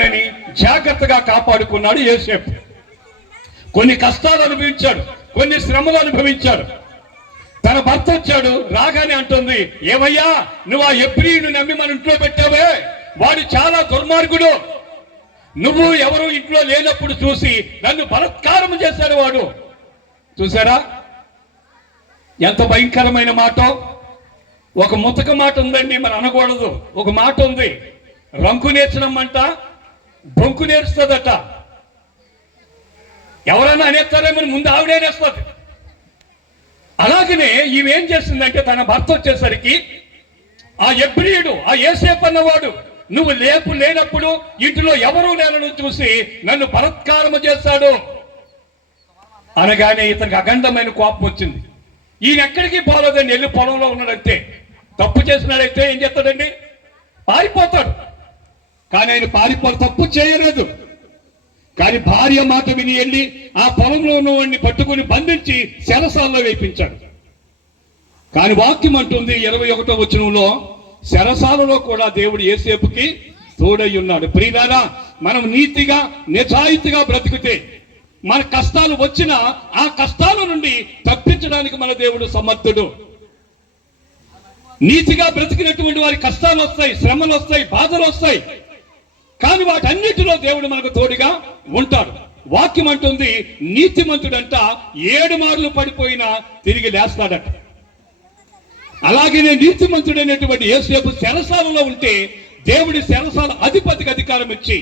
ఉంటానని జాగ్రత్తగా కాపాడుకున్నాడు యోసేపు. కొన్ని కష్టాలు అనుభవించాడు, కొన్ని శ్రమలు అనుభవించాడు. తన భర్త వచ్చాడు, రాగానే అంటుంది, ఏమయ్యా నువ్వు ఆ ఎబ్రీయుని నమ్మి మన ఇంట్లో పెట్టావే, వాడు చాలా దుర్మార్గుడు, నువ్వు ఎవరు ఇంట్లో లేనప్పుడు చూసి నన్ను బలత్కారం చేశాడు వాడు. చూసారా ఎంత భయంకరమైన మాట. ఒక ముతక మాట ఉందండి, మనం అనకూడదు. ఒక మాట ఉంది, రంకు నేర్చడమంట బొంకు నేర్చుతుందట. ఎవరైనా అనేస్తారేమో ముందు ఆవిడేనేస్తుంది. అలాగనే ఈమెం చేసిందంటే తన భర్త వచ్చేసరికి ఆ ఎబ్రీయుడు, ఆ యోసేపు అన్నవాడు, నువ్వు లేనప్పుడు ఇంటిలో ఎవరూ లేనని చూసి నన్ను బలత్కారం చేశాడు అనగానే ఇతనికి అఖండమైన కోపం వచ్చింది. ఈయన ఎక్కడికి పోలేదండి, వెళ్ళి పొలంలో ఉన్నాడైతే, తప్పు చేసినాడైతే ఏం చేస్తాడండి, పారిపోతాడు. కానీ ఆయన తప్పు చేయలేదు. కానీ భార్య మాట విని వెళ్ళి ఆ పొలంలో ఉన్నవాడిని పట్టుకుని బంధించి చెరసాలలో వేయించాడు. కానీ వాక్యం అంటుంది 21వ వచనంలో, చెరసాలలో కూడా దేవుడు యోసేపుకి తోడై ఉన్నాడు. ప్రియులారా, మనం నీతిగా నిజాయితీగా బ్రతికితే మన కష్టాలు వచ్చినా ఆ కష్టాల నుండి తప్పించడానికి మన దేవుడు సమర్థుడు. నీతిగా బ్రతికినటువంటి వారి కష్టాలు వస్తాయి, శ్రమలు వస్తాయి, బాధలు వస్తాయి, కానీ వాటన్నిటిలో దేవుడు మనకు తోడుగా ఉంటాడు. వాక్యం అంటుంది, నీతిమంతుడంట 7 మార్లు పడిపోయినా తిరిగి లేస్తాడట. అలాగే నీతిమంతుడైనటువంటి యోసేపు చెరసాలలో ఉంటే దేవుడి చెరసాల అధిపతికి అధికారం ఇచ్చి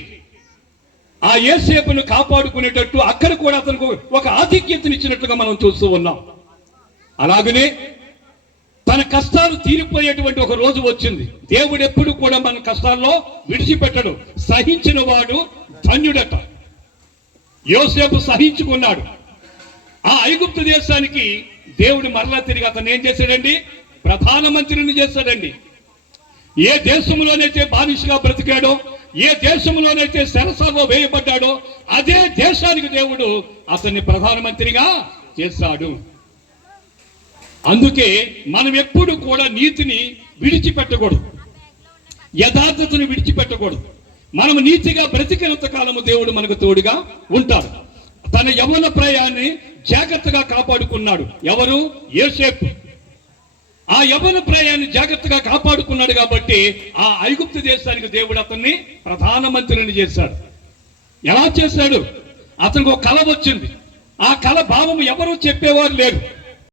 ఆ యోసేపును కాపాడుకునేటట్టు అక్కడ కూడా అతనికి ఒక ఆధిక్యతనిచ్చినట్లుగా మనం చూస్తూ ఉన్నాం. అలాగనే తన కష్టాలు తీరిపోయేటువంటి ఒక రోజు వచ్చింది. దేవుడు ఎప్పుడు కూడా మన కష్టాల్లో విడిచిపెట్టడు. సహించిన వాడు ధన్యుడట. యోసేపు సహించుకున్నాడు. ఆ ఐగుప్తు దేశానికి దేవుడు మరలా తిరిగి అతను ఏం చేశాడండి, ప్రధానమంత్రిని చేశాడండి. ఏ దేశంలోనైతే బానిసగా బ్రతికాడో, ఏ దేశంలోనైతే చెరసాలలో వేయబడ్డాడో అదే దేశానికి దేవుడు అతన్ని ప్రధానమంత్రిగా చేశాడు. అందుకే మనం ఎప్పుడు కూడా నీతిని విడిచిపెట్టకూడదు, యథార్థతను విడిచిపెట్టకూడదు. మనం నీతిగా బ్రతికినంత కాలము దేవుడు మనకు తోడుగా ఉంటాడు. తన యవ్వన ప్రాయాన్ని జాగ్రత్తగా కాపాడుకున్నాడు. ఎవరు? యోసేపు. ఆ యవ్వన ప్రాయాన్ని జాగ్రత్తగా కాపాడుకున్నాడు కాబట్టి ఆ ఐగుప్తు దేశానికి దేవుడు అతన్ని ప్రధానమంత్రిని చేశాడు. ఎలా చేశాడు? అతనికి ఒక కళ వచ్చింది. ఆ కళ భావం ఎవరు చెప్పేవారు లేరు.